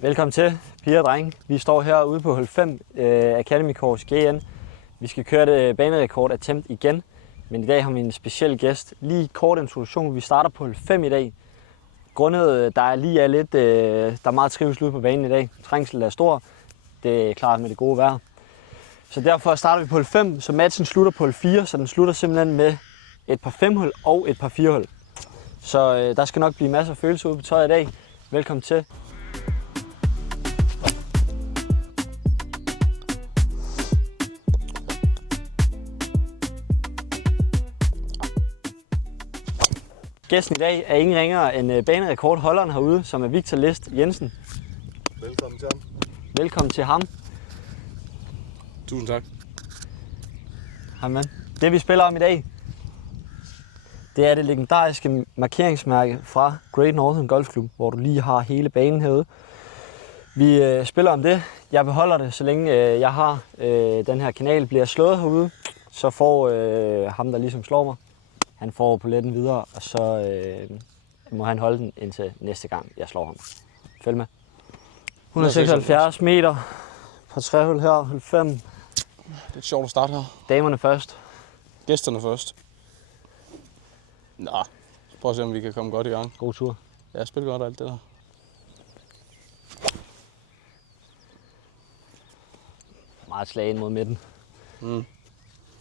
Velkommen til, piger og drenge. Vi står herude på hul 5 Academy Course GN. Vi skal køre det banerekord attempt igen, men i dag har vi en speciel gæst. Lige kort introduktion. Vi starter på hul 5 i dag. Grundet der lige er lidt, der er meget trivsel ude på banen i dag. Trængsel er stor. Det er klart med det gode vejr. Så derfor starter vi på hul 5, så matchen slutter på hul 4, så den slutter simpelthen med et par 5-hul og et par 4-hul. Så der skal nok blive masser af følelser ude på tøjet i dag. Velkommen til. Gæsten i dag er ingen ringere end banerekordholderen herude, som er Victor List Jensen. Velkommen til ham. Velkommen til ham. Tusind tak. Hej mand. Det vi spiller om i dag, det er det legendariske markeringsmærke fra Great Northern Golf Club, hvor du lige har hele banen herude. Vi spiller om det. Jeg beholder det, så længe jeg har den her kanal bliver slået herude. Så får ham, der ligesom slår mig, han får poletten videre, og så må han holde den indtil næste gang, jeg slår ham. Følg med. 176 meter på træhul her, hul 5. Det er sjovt at starte her. Damerne først. Gæsterne først. Nå, så prøv at se, om vi kan komme godt i gang. God tur. Ja, spil godt alt det der. Meget slag ind mod midten. Mm.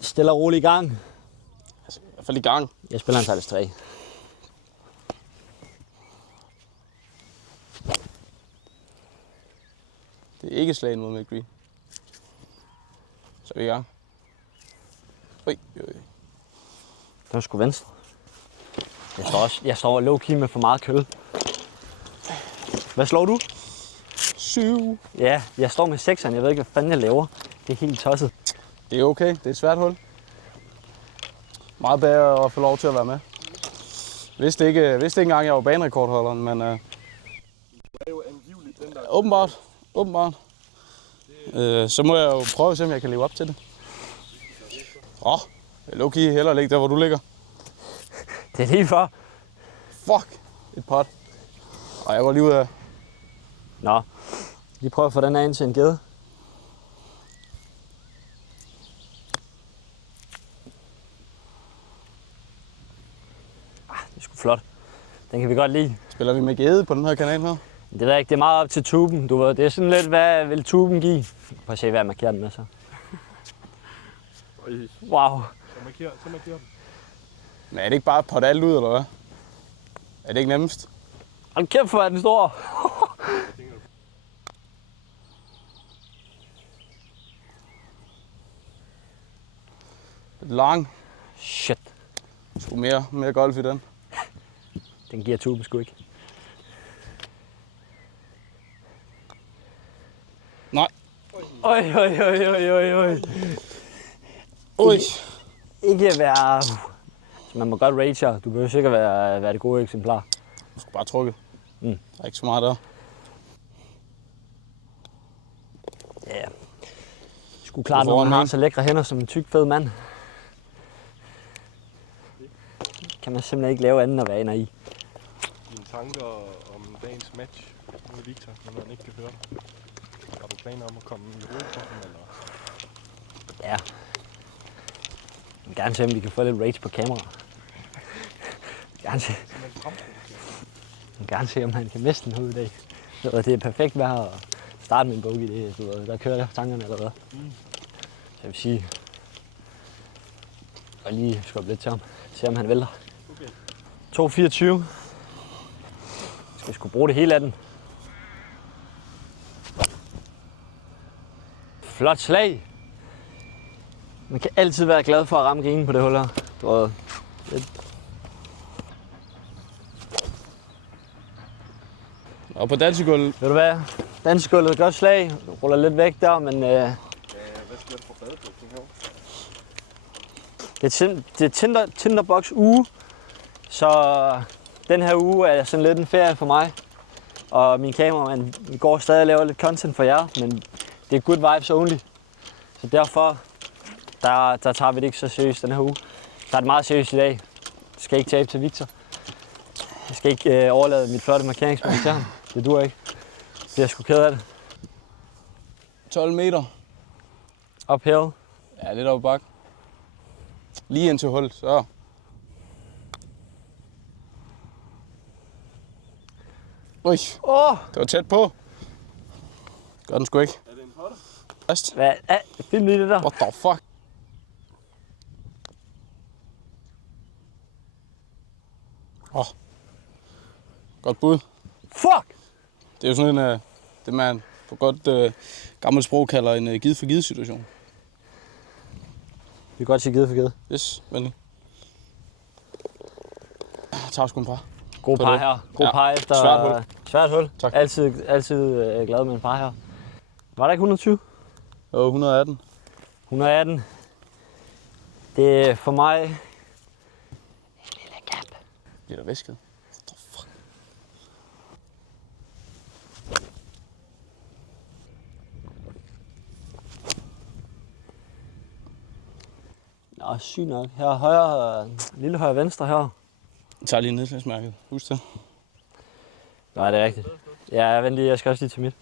Stille og roligt i gang. Altså, i hvert fald i gang. Jeg spiller en sejlis 3. Det er ikke slag mod med green. Så er vi i gang. Ui. Det var sgu venstre. Jeg står low-key med for meget køl. Hvad slår du? 7. Ja, jeg står med 6'eren. Jeg ved ikke, hvad fanden jeg laver. Det er helt tosset. Det er okay. Det er et svært hul. Meget bedre at få lov til at være med. Vidste ikke engang, jeg var banerekordholderen, men åbenbart. Så må jeg jo prøve at se, om jeg kan leve op til det. Low-key hellere ligge der, hvor du ligger. Det er lige for. Fuck, et pot. Og jeg var lige ude af. Nå, lige prøve at få den her ind til en gede. Det er sgu flot. Den kan vi godt lide. Spiller vi med gede på den her kanal her? Det ved jeg ikke, det er meget op til tuben. Du ved, det er sådan lidt, hvad vil tuben give? Prøv at se, hvad jeg markerer den med så. Wow. Så markerer den. Men er det ikke bare at potte alt ud, eller hvad? Er det ikke nemmest? Hold kæft, hvor er den stor. Lidt lang. Shit. Sgu mere golf i den. Den giver tuben sgu ikke. Nej. Oj. Ui. Ikke være... Så man må godt rage her. Du behøver sikkert være det gode eksemplar. Du skal bare trukke. Mm. Der er ikke så meget der. Ja. Sgu klart, når man har så lækre hænder som en tyk, fed mand. Kan man simpelthen ikke lave andet at være i. Dine tanker om dagens match med Victor, når man ikke kan høre dig. Har du planer om at komme i ro for ham, eller? Ja. Jeg vil gerne se, om vi kan få lidt rage på kamera. Jeg vil gerne se, om han kan miste den ud i dag. Det er perfekt vejr at starte med en bogey. Det, der kører tankerne allerede. Så jeg vil sige, og lige skubbe lidt til ham. Se, om han vælter. Okay. 2.24. Skal vi sgu bruge det hele af den. Flot slag. Man kan altid være glad for at ramme grinen på det hul her. Du ved, Og på dansegulvet. ved du hvad? Dansegulvet er et godt slag. Du ruller lidt væk der, men Hvad skal du få badet på? det er Tinderbox uge. Så den her uge er sådan lidt en ferie for mig. Og min kameramand går stadig og laver lidt content for jer, men det er good vibes only. Så derfor der tager vi det ikke så seriøst den her uge. Der er det meget seriøst i dag. Jeg skal ikke tabe til Victor. Jeg skal ikke overlade mit flotte markeringsmærke til ham. Det duer ikke. bliver sgu ked af det. 12 meter. Uphill. Ja, lidt op bak. Lige ind til hul, så. Ui, det var tæt på. Gør den sgu ikke. Er det en potter? Fast. Hvad? Find lige det der. What the fuck? Godt bud. Fuck! Det er jo sådan en, det man på godt gammelt sprog kalder en givet for givet situation. Vi kan godt sige givet for givet. Yes, venlig. Jeg tager sgu en par. God På par det. her. God par efter Svært hul. Svært hul. Tak. Altid glad med en par her. Var der ikke 120? Jo, 118. 118. Det er for mig en lille gap. Bliver der væsket? What the fuck? Nå, syg nok. Her højre, lille højre venstre her. Jeg tager lige nedslagsmærket. Husk det. Nej, det er rigtigt. Ja, vent lige, jeg skal også lige til mit.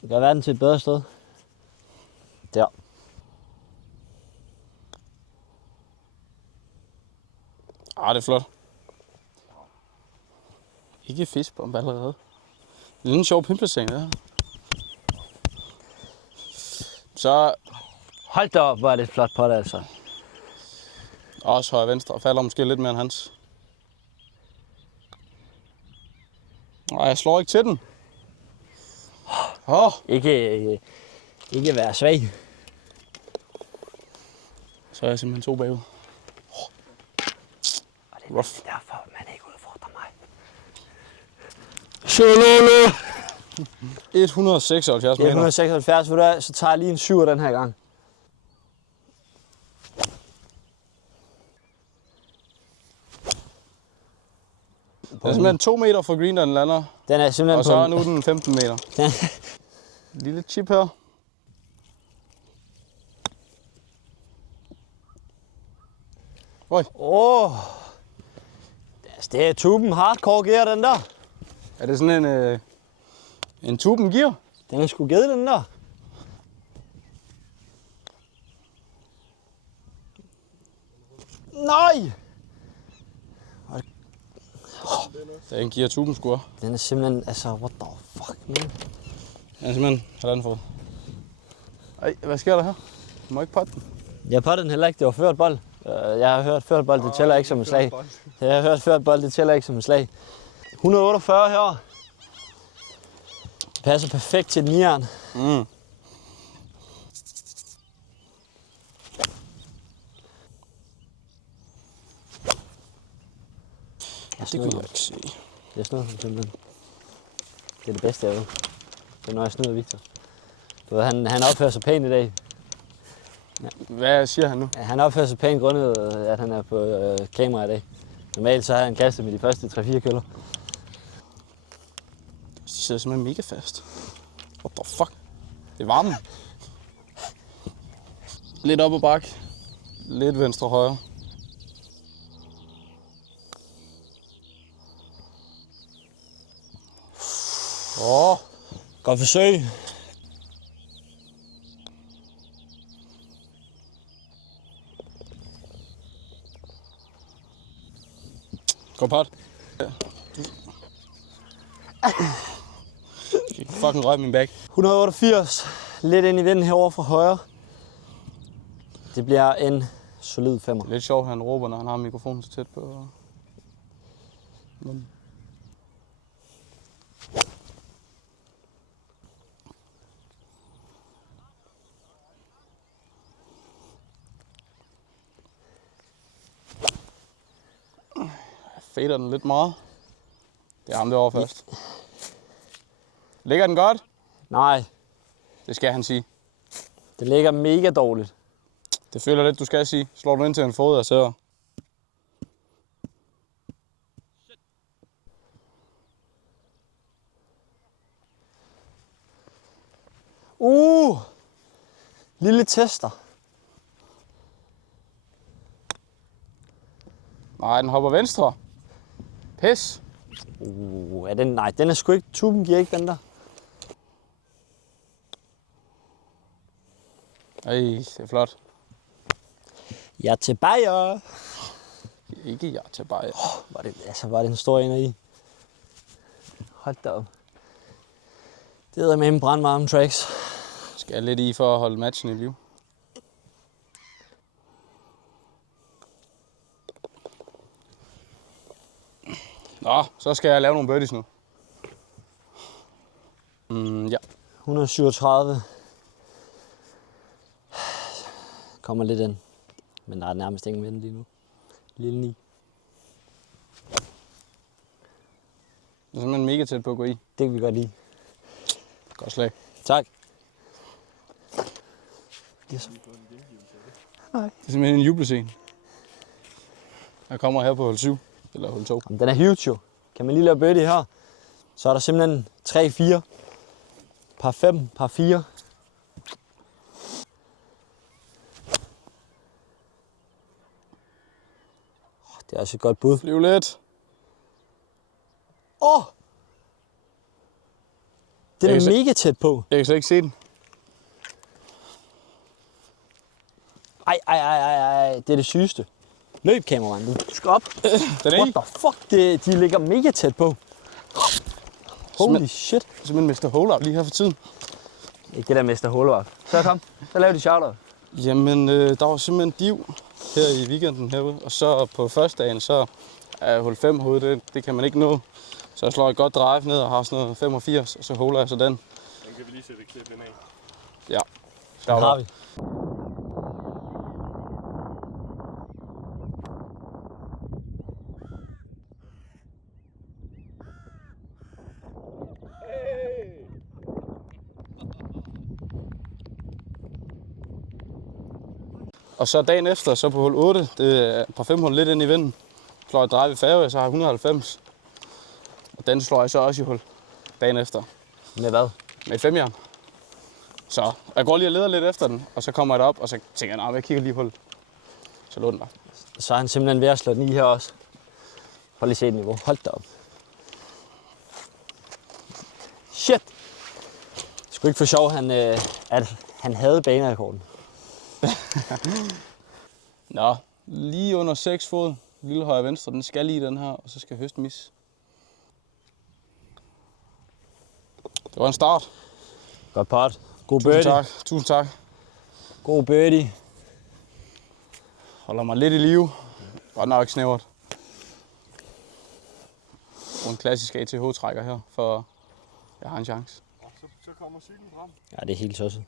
Det gør verden til et bedre sted. Der. Ah, det er flot. Ikke fistbomb allerede. Det er en sjov pindplacering, det her. Så Hold da op, hvor er det flot på det, altså. også højre venstre og falder måske lidt mere end hans. Nej, jeg slår ikke til den. Ikke være svag. Så er jeg simpelthen 2 bagud. Rough. Derfor man ikke udfordrer mig. Shalala! 176 Det er meter. 176, ved du, så tager jeg lige en 7 den her gang. Det er simpelthen 2 meter fra green, der den lander. Den er simpelthen Og så er nu den 15 meter. Lille chip her. Oj, Altså, det er tuben hardcore gear, den der. er det sådan en tuben gear? Den er sgu givet, den der. Nej! Det er en gear tuben skur. Den er simpelthen, altså, what the fuck, man. Den er simpelthen halvanden fod. Ej, hvad sker der her? Du må ikke potte den. Jeg pottede den heller ikke, det var ført bold. Jeg har hørt ført bold, det tæller ikke som et slag. Jeg har hørt ført bold, det tæller ikke som et slag. 148 her. Det passer perfekt til den 9'eren. Mm. Det kunne jeg ikke se. Det er snød simpelthen. Det er det bedste, jeg ved. Det er når jeg snyder Victor. Du ved, han opfører sig pænt i dag. Hvad siger han nu? Ja, han opfører sig pænt grundet, at han er på kamera i dag. Normalt så har han kastet med de første 3-4 køller. De sidder simpelthen mega fast. What the fuck? Det er varmen. Lidt op ad bakke. Lidt venstre højre. Godt forsøg. Godt pot. Ja. Fucking røg min bag. 188. Lidt ind i vinden herovre fra højre. Det bliver en solid 5'er. Lidt sjovt, han råber, når han har mikrofonen så tæt på. Men fader den lidt meget. Det er ham derovre først. Ligger den godt? Nej, Det skal han sige. det ligger mega dårligt. Det føler lidt, du skal sige. Slår du ind til en fod, og så... Lille tester. Nej, den hopper venstre. Pis. Den er sgu ikke, tuben giver ikke den der. Ej, det er flot. Jeg er til Bayer. Ikke jeg til bare. Var det en stor en i? Hold da op. Det er med en brandvarme tracks. Skal jeg lidt i for at holde matchen i liv. Nå, så skal jeg lave nogle birdies nu. Ja. 137. Kommer lidt ind. Men der er nærmest ingen vind lige nu. Lille 9. Det er simpelthen mega tæt på at gå i. Det kan vi godt lide. Godt slag. Tak. Det er simpelthen en jubelscene. Jeg kommer her på hul 7. Eller hul 2. Jamen, den er huge jo. Kan man lige lave birdie her, så er der simpelthen 3-4. Par 5, par 4. Det er også et godt bud. Flyv lidt. Den Jeg er kan mega tæt på. Jeg kan slet ikke se den. Ej. Det er det sygeste. Løb, kameramand. Du skal op. Den er What i. the fuck? De ligger mega tæt på. Holy shit. Simpelthen Mr. Hole-up lige her for tiden. Ikke det der Mr. Hole-up. Så kom. Så lav de shout-out. Jamen, der var simpelthen div her i weekenden herude. Og så på første dagen, så er hul 5 hovedet, det kan man ikke nå. Så jeg slår et godt drive ned og har sådan noget 85, og så holder jeg så den. Den kan vi lige sætte et klip ind af. Ja. Den har vi. Og så dagen efter, så på hul 8, det er par 5 hul lidt ind i vinden. Slår jeg drive i færge, så har jeg 190. Og den slår jeg så også i hul dagen efter. Med hvad? Med et 5-jern. Så jeg går lige og leder lidt efter den, og så kommer jeg derop, og så tænker jeg, jeg kigger lige på hullet. Så lå den der. Så er han simpelthen ved at slå den i her også. Hold lige se niveau. Hold da op. Shit! Det skulle ikke for sjov, at han havde banerekorden. Nå, lige under 6 fod. Lille højre venstre, den skal lige den her, og så skal høsten mis. Det var en start. Godt pot. God Tusind birdie. tak. Tusind tak. God birdie. Holder mig lidt i live. Godt nok snævert. Og en klassisk ATH-trækker her, for jeg har en chance. Og så kommer cyklen frem. Ja, det er helt tosset.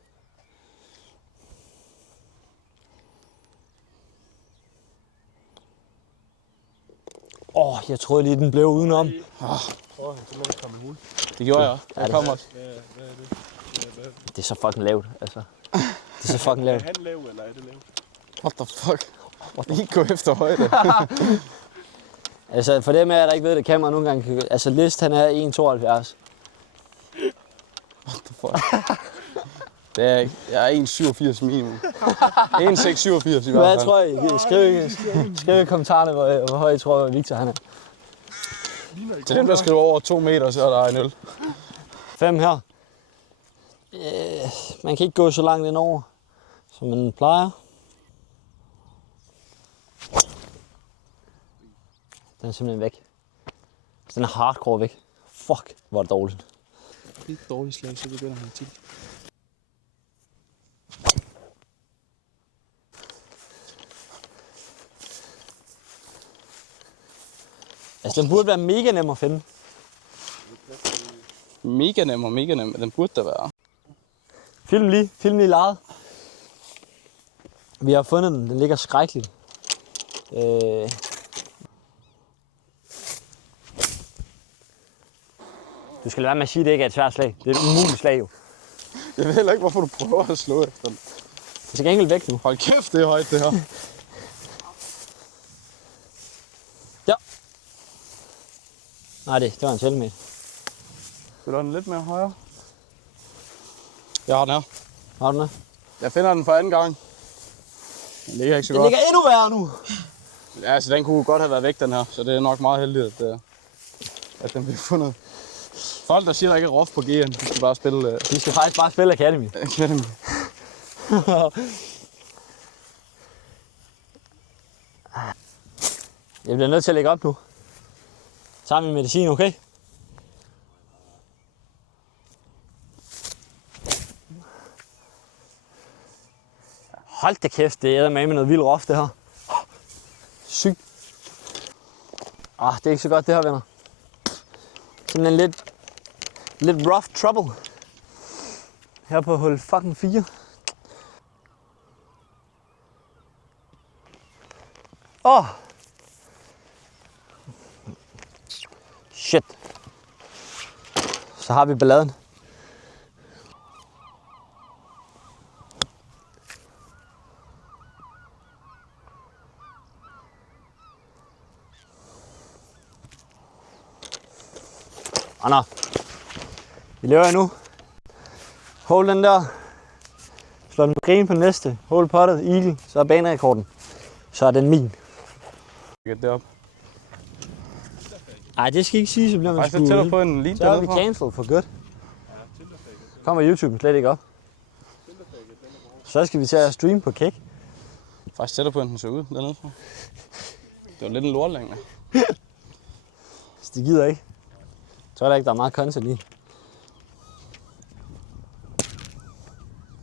Jeg troede lige, den blev udenom. Prøv at simpelthen komme i hul. Det gjorde jeg. Ja, Jeg det- kommer. Hvad er det? Det er så fucking lavt, altså. Det er så fucking Er lavt. han lav, eller er det lav? What the fuck? Ikke gå efter højde. Altså, for dem af jer, der ikke ved det, kan man nogle gange... Altså, List, han er 1,72. What the fuck? Det er ikke. Jeg er 1,87 minimum. 1,687 i hvert Hvad fald. tror I? Skriv i kommentarerne, hvor høj I tror, Victor han er. Til dem, der skriver over 2 meter, så er der en øl. 5 her. Man kan ikke gå så langt indover, som man plejer. Den er simpelthen væk. Den er hardcore væk. Fuck, hvor er det dårligt. Det er et dårligt slag, så begynder man tit. Altså, den burde være mega nem at finde. Mega nem. Den burde der være. Film lige lejet. Vi har fundet den. Den ligger skrækkeligt. Du skal lade være med at sige, at det ikke er et svært slag. Det er et umuligt slag jo. Jeg ved heller ikke, hvorfor du prøver at slå efter den. Det er til gengæld væk nu. Hold kæft, det er højt, det her. Ja. Nej, det var en centimeter. Vil du have den lidt mere højere? Jeg har den her. Har du den? Jeg finder den for anden gang. Den ligger ikke så Den godt. ligger endnu værre nu. Ja, altså den kunne godt have været væk, den her. Så det er nok meget heldigt, at den bliver fundet. Folk, der siger, der ikke er rough på G'en, de skal bare spille Vi skal faktisk bare spille Academy. Academy. Jeg bliver nødt til at lægge op nu. Tager min medicin, okay? Hold da kæft, det er med noget vildt rough, det her. Sygt. Det er ikke så godt det her, venner. Sådan en lidt rough trouble. Her på hul fucking 4. Shit. Så har vi balladen. Nå. Vi lever nu. Hold den der. Slå den på green på næste. Hold pottet, eagle. Så er banerekorden. Så er den min. Get det op. Ej, det skal ikke sige, så bliver man Så tæller på en lead så er vi dernede cancelled for godt. Kommer YouTube slet ikke op. Så skal vi til at streame på Kick. Faktisk tættere på, end den så ud dernede fra. Det var lidt en lortlængde. Så de gider ikke. Jeg tror da ikke, der er meget content i.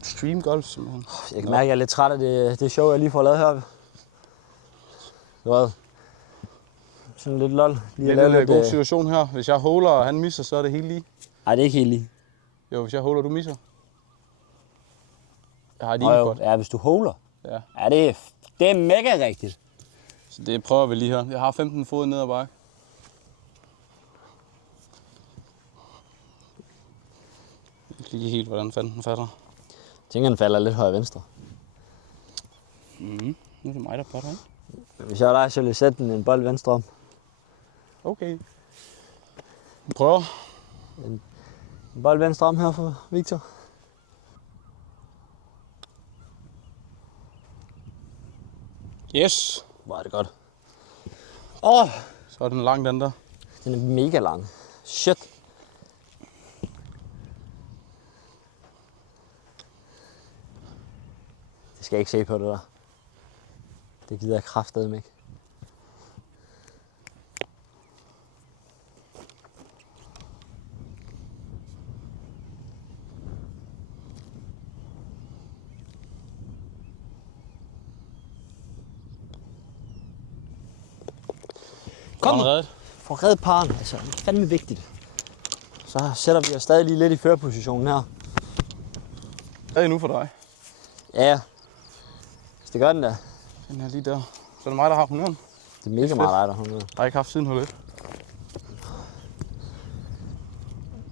Stream golf simpelthen. Jeg kan mærke, at jeg er lidt træt af det show, jeg lige får lavet her. Det var sådan lidt lol. Det er en god situation her. Hvis jeg holder, og han misser, så er det helt lige. Nej, det er ikke helt lige. Jo, hvis jeg holder, du misser. Jeg har et godt. Ja, hvis du holder. Ja. Ja, det er mega rigtigt. Så det prøver vi lige her. Jeg har 15 fod ned ad bakke. Jeg ved ikke helt, hvordan fanden den fatter. Jeg tænker, den falder lidt højre venstre. Nu er det mig, der potter, ikke? Hvis jeg var dig, så ville jeg sætte en bold venstre om. Okay. Vi prøver. En bold venstre om her for Victor. Yes. Hvor er det godt. Så er den lang, den der. Den er mega lang. Shit. Det skal jeg ikke se på, det der. Det gider jeg kraftedeme ikke. Kom nu! Få reddet paren, altså. Det er fandme vigtigt. Så sætter vi os stadig lige lidt i førerpositionen her. Er det nu for dig? Ja. Hvis det gør den da. Den er lige der. Så er det mig, der har hunden. Det er mega meget dig, der har med. Der har ikke haft siden hul 1.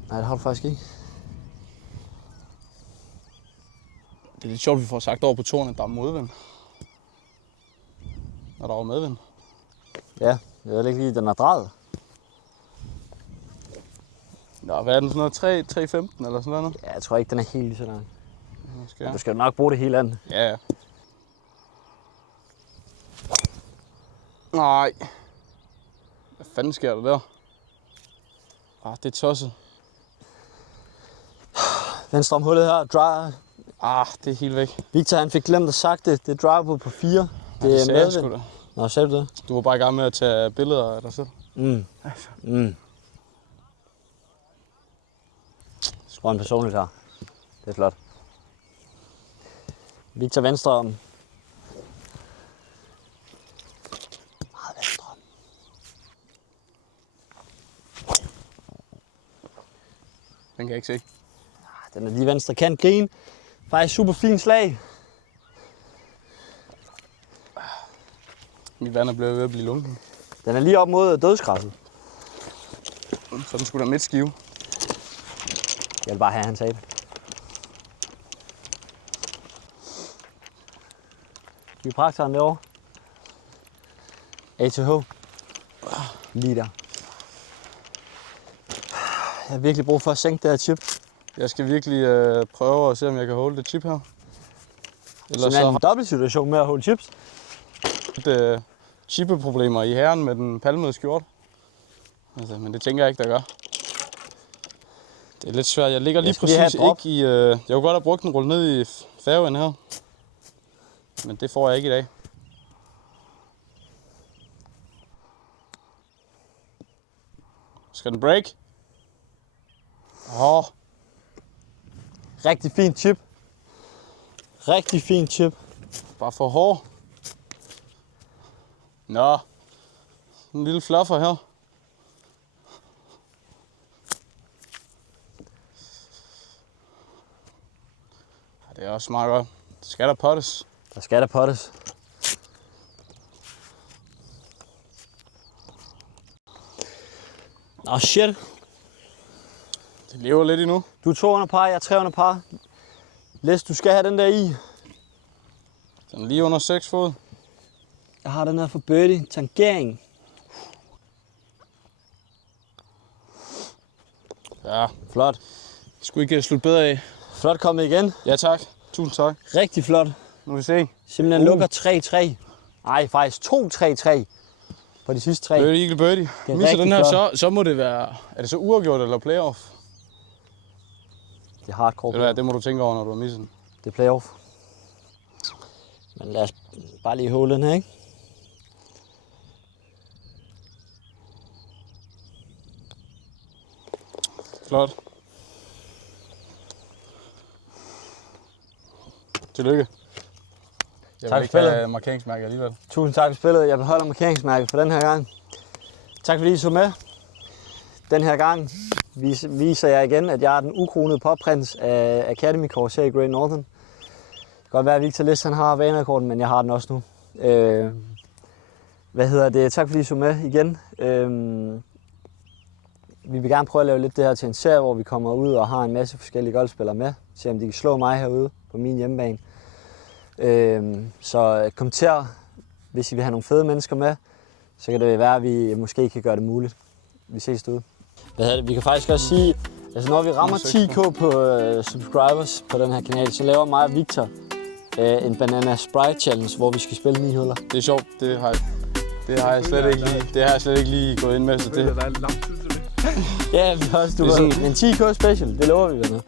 Nej, det har du faktisk ikke. Det er lidt sjovt, at vi får sagt over på toren, at der er modvind. Når der var medvind. Ja, jeg ved ikke lige, den er drejet. Nå, hvad er den? Sådan noget 3.15 eller sådan noget? Ja, jeg tror ikke, den er helt lige så lang. Måske. Du skal nok bruge det hele andet. Ja, ja. Nej. Hvad fanden sker der der? Det er tosset. Venstre om hullet her, drive. Det er helt væk. Victor han fik glemt at sagt det. Det er drive på 4. Det er sagde jeg sgu medvind. da. Nå, sagde du det? Du var bare i gang med at tage billeder af dig selv. Skru en personligt her. Det er flot. Victor venstre om. Meget venstre om. Den kan jeg ikke se. Den er lige venstre kant green. Faktisk super fin slag. Mit vand er blevet ved at blive lunken. Den er lige op mod dødsgræsset. Så den skulle da midt skive. Jeg vil bare have, han sagde det. Vi prakter den derovre. ATH. Lige der. Jeg har virkelig brug for at sænke det her chip. Jeg skal virkelig prøve at se, om jeg kan holde det chip her. Ellers så er en dobbelt situation med at holde chips. Chippeproblemer i herren med den palmede skjorte. Altså, men det tænker jeg ikke, der gør. Det er lidt svært. Jeg ligger lige præcis ikke i... jeg kunne godt have brugt den rullet ned i fairwayen her. Men det får jeg ikke i dag. Skal den break? Rigtig fin chip. Rigtig fin chip. Bare for hård. Nå. En lille fluffer her. Det er også meget godt. Skal der pottes? Der skal der pottes. Nå shit. Det lever lidt endnu. Du er 200 par, jeg er 300 par. Læs, du skal have den der i. Den er lige under 6 fod. Jeg har den her for birdie. Tangering. Ja, Flot. skulle ikke slutte bedre af. Flot kommet igen. Ja tak. Tusind tak. Rigtig flot. Nu vil vi se. Simpelthen lukker 3-3. Nej, faktisk 2-3-3 på de sidste 3. Birdie, eagle birdie. Det er Misser rigtig den her, flot. så må det være... Er det så uafgjort eller playoff? Det er hardcore. Det må du tænke over, når du har misset den. Det er playoff. Men lad os bare lige holde den her, ikke? Flot. Tillykke. Jeg Tak vil for ikke spillet. have markeringsmærke alligevel. Tusind tak for spillet. Jeg beholder markeringsmærket for den her gang. Tak fordi I så med. Den her gang viser jeg igen, at jeg er den ukronede popprins af Academy Course her i Great Northern. Det kan godt være, at Victor List har vanerekorden, men jeg har den også nu. Tak fordi I så med igen. Vi vil gerne prøve at lave lidt det her til en serie, hvor vi kommer ud og har en masse forskellige golfspillere med. Se om de kan slå mig herude på min hjemmebane. Så kommenter, hvis I vil have nogle fede mennesker med, så kan det være, at vi måske kan gøre det muligt. Vi ses derude. Vi kan faktisk også sige, altså når vi rammer 10k på subscribers på den her kanal, så laver mig og Victor en Banana Sprite Challenge, hvor vi skal spille 9 huller. Det er sjovt, det har jeg slet ikke lige gået ind med. Så det Der er lang tid til det. Ja, vi har også Det er en 10k special, det lover vi ved noget.